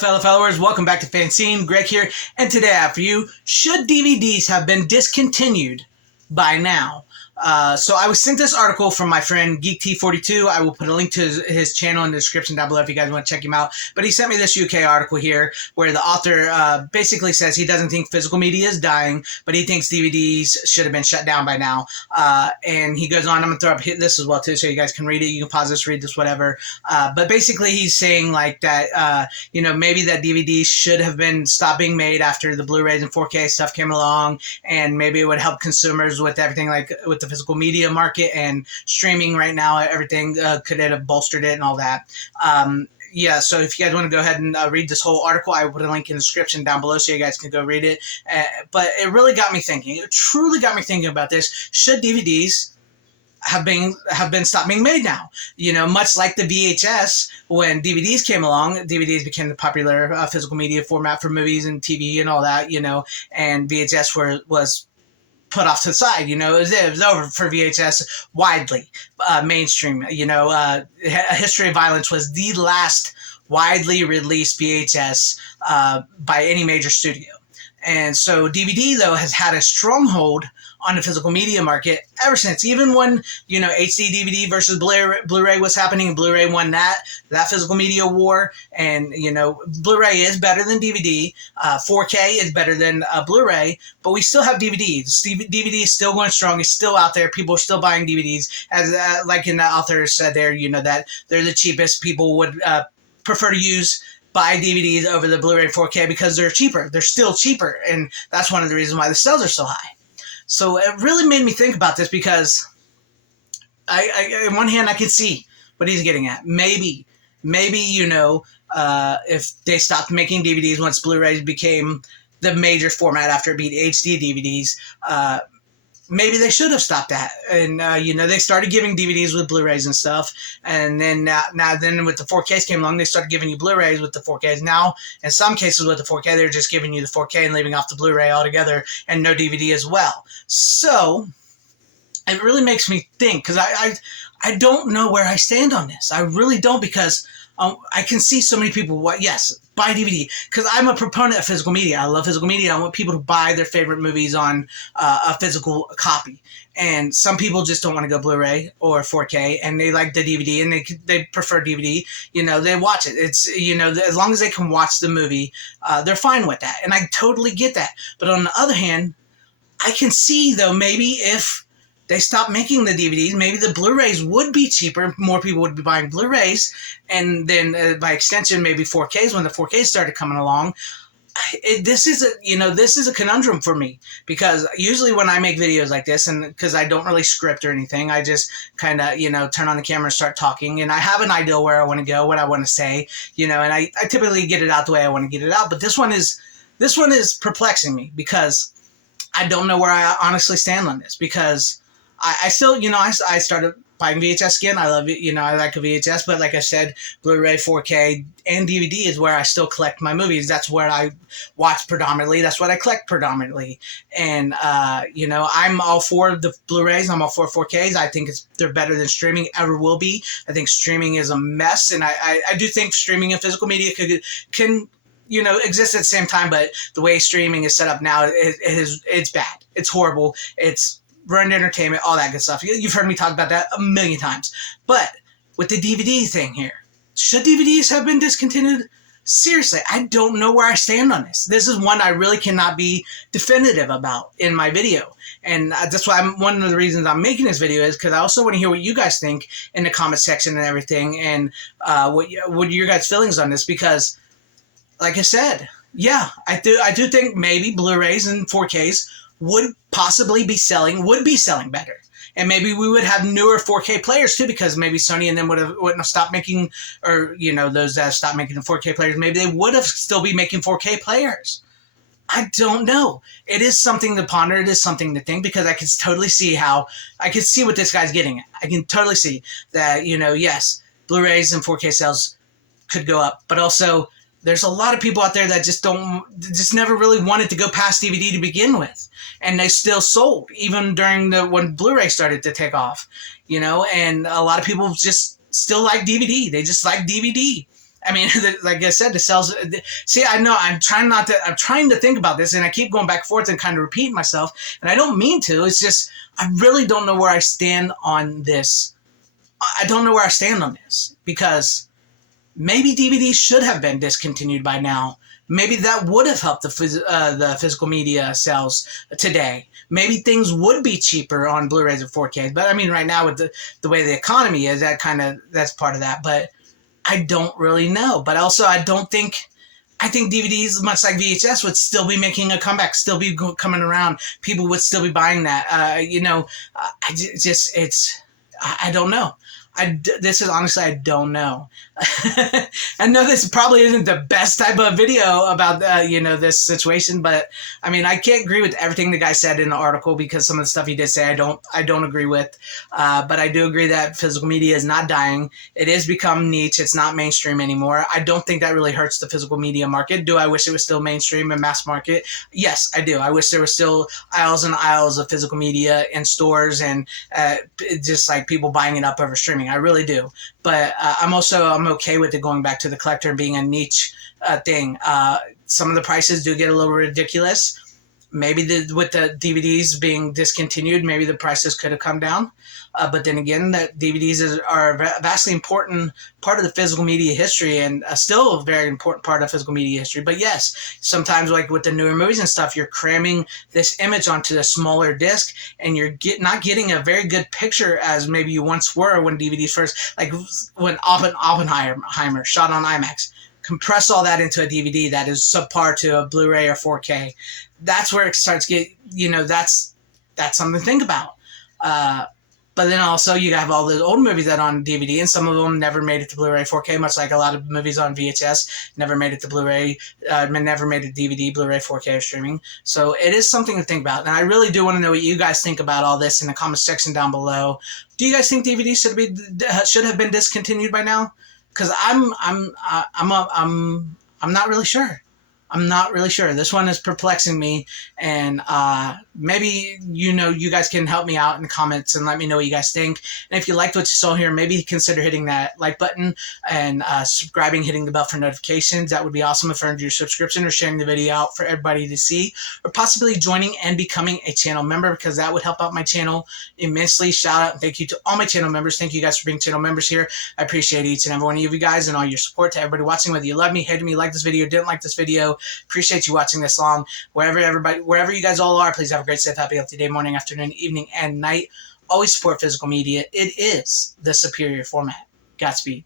fellow followers? Welcome back to FanZcene. Greg here, and today I have for you, should DVDs have been discontinued by now? So I was sent this article from my friend GeekT42. I will put a link to his channel in the description down below if you guys want to check him out. But he sent me this UK article here where the author basically says he doesn't think physical media is dying, but he thinks DVDs should have been shut down by now. And he goes on, I'm going to throw up this as well too so you guys can read it. You can pause this, read this, whatever. But basically he's saying like that, maybe that DVDs should have been stopped being made after the Blu-rays and 4K stuff came along, and maybe it would help consumers with everything like with the physical media market and streaming right now. Everything could it have bolstered it and all that. Yeah, so if you guys want to go ahead and read this whole article, I will put a link in the description down below so you guys can go read it. But it really got me thinking. It truly got me thinking about this. Should DVDs have been stopped being made now? Much like the VHS, when DVDs came along, DVDs became the popular physical media format for movies and TV and all that, and VHS was put off to the side. It was over for VHS widely, mainstream. A History of Violence was the last widely released VHS by any major studio. And so DVD, though, has had a stronghold on the physical media market ever since. Even when, HD DVD versus Blu-ray was happening, and Blu-ray won that physical media war. And, Blu-ray is better than DVD. 4K is better than Blu-ray. But we still have DVDs. DVD is still going strong. It's still out there. People are still buying DVDs. As like in the author said there, that they're the cheapest. People would prefer to buy DVDs over the Blu-ray 4K because they're cheaper. They're still cheaper. And that's one of the reasons why the sales are so high. So it really made me think about this because I on one hand, I could see what he's getting at. Maybe, if they stopped making DVDs once Blu-rays became the major format after it beat HD DVDs, maybe they should have stopped that. And, they started giving DVDs with Blu-rays and stuff. And then then with the 4Ks came along, they started giving you Blu-rays with the 4Ks. Now, in some cases with the 4K, they're just giving you the 4K and leaving off the Blu-ray altogether and no DVD as well. So it really makes me think, because I don't know where I stand on this. I really don't, because I can see so many people, buy DVD, because I'm a proponent of physical media. I love physical media. I want people to buy their favorite movies on a physical copy. And some people just don't want to go Blu-ray or 4K, and they like the DVD, and they prefer DVD. They watch it. It's, as long as they can watch the movie, they're fine with that. And I totally get that. But on the other hand, I can see, though, maybe if they stopped making the DVDs, maybe the Blu-rays would be cheaper. More people would be buying Blu-rays. And then by extension, maybe 4Ks when the 4Ks started coming along. This is a conundrum for me, because usually when I make videos like this, and because I don't really script or anything, I just kind of, turn on the camera and start talking, and I have an idea where I want to go, what I want to say, and I typically get it out the way I want to get it out. But this one is perplexing me, because I don't know where I honestly stand on this, because I still, I started buying VHS again. I love it. I like a VHS, but like I said, Blu-ray, 4K, and DVD is where I still collect my movies. That's where I watch predominantly. That's what I collect predominantly. And, I'm all for the Blu-rays. I'm all for 4Ks. I think they're better than streaming ever will be. I think streaming is a mess. And I do think streaming and physical media can exist at the same time, but the way streaming is set up now, it's bad. It's horrible. It's ruined entertainment, all that good stuff. You've heard me talk about that a million times. But with the DVD thing here, should DVDs have been discontinued? Seriously, I don't know where I stand on this. This is one I really cannot be definitive about in my video. And that's why one of the reasons I'm making this video is because I also want to hear what you guys think in the comment section and everything, and what are your guys' feelings on this, because like I said, yeah, I do think maybe Blu-rays and 4Ks would possibly be selling better. And maybe we would have newer 4K players too, because maybe Sony and them wouldn't have stopped making, or, those that stopped making the 4K players, maybe they would have still be making 4K players. I don't know. It is something to ponder. It is something to think, because I can totally see what this guy's getting at. I can totally see that, yes, Blu-rays and 4K sales could go up, but also there's a lot of people out there that just never really wanted to go past DVD to begin with. And they still sold, even during when Blu-ray started to take off, and a lot of people just still like DVD. They just like DVD. I mean, like I said, the sales. See, I know I'm trying to think about this, and I keep going back and forth and kind of repeating myself, and I don't mean to. It's just I really don't know where I stand on this. I don't know where I stand on this because maybe DVDs should have been discontinued by now. Maybe that would have helped the physical media sales today. Maybe things would be cheaper on Blu-rays and 4Ks. But I mean, right now with the way the economy is, that's part of that. But I don't really know. But also, I think DVDs, much like VHS, would still be making a comeback, still be coming around. People would still be buying that. I don't know. This is honestly, I don't know. I know this probably isn't the best type of video about this situation, but I mean, I can't agree with everything the guy said in the article because some of the stuff he did say I don't agree with. But I do agree that physical media is not dying. It has become niche. It's not mainstream anymore. I don't think that really hurts the physical media market. Do I wish it was still mainstream and mass market? Yes, I do. I wish there were still aisles and aisles of physical media in stores and just like people buying it up over streaming. I really do. But I'm okay with it going back to the collector and being a niche thing. Some of the prices do get a little ridiculous. Maybe with the DVDs being discontinued, maybe the prices could have come down. But then again, the DVDs are a vastly important part of the physical media history and still a very important part of physical media history. But yes, sometimes like with the newer movies and stuff, you're cramming this image onto a smaller disc and you're not getting a very good picture as maybe you once were when DVDs first, like when Oppenheimer shot on IMAX. Compress all that into a DVD that is subpar to a Blu-ray or 4K. That's where it starts that's something to think about. But then also you have all the old movies that are on DVD, and some of them never made it to Blu-ray 4K, much like a lot of movies on VHS never made it to Blu-ray, never made it DVD, Blu-ray 4K, or streaming. So it is something to think about. And I really do want to know what you guys think about all this in the comment section down below. Do you guys think DVDs should have been discontinued by now? Because I'm not really sure. I'm not really sure. This one is perplexing me, and maybe you guys can help me out in the comments and let me know what you guys think. And if you liked what you saw here, maybe consider hitting that like button and subscribing, hitting the bell for notifications. That would be awesome if you earned your subscription, or sharing the video out for everybody to see, or possibly joining and becoming a channel member, because that would help out my channel immensely. Shout out and thank you to all my channel members. Thank you guys for being channel members here. I appreciate each and every one of you guys and all your support. To everybody watching, whether you love me, hated me, like this video, didn't like this video, appreciate you watching this long. Wherever you guys all are, please have a great, safe, happy, healthy day, morning, afternoon, evening, and night. Always support physical media. It is the superior format. Godspeed.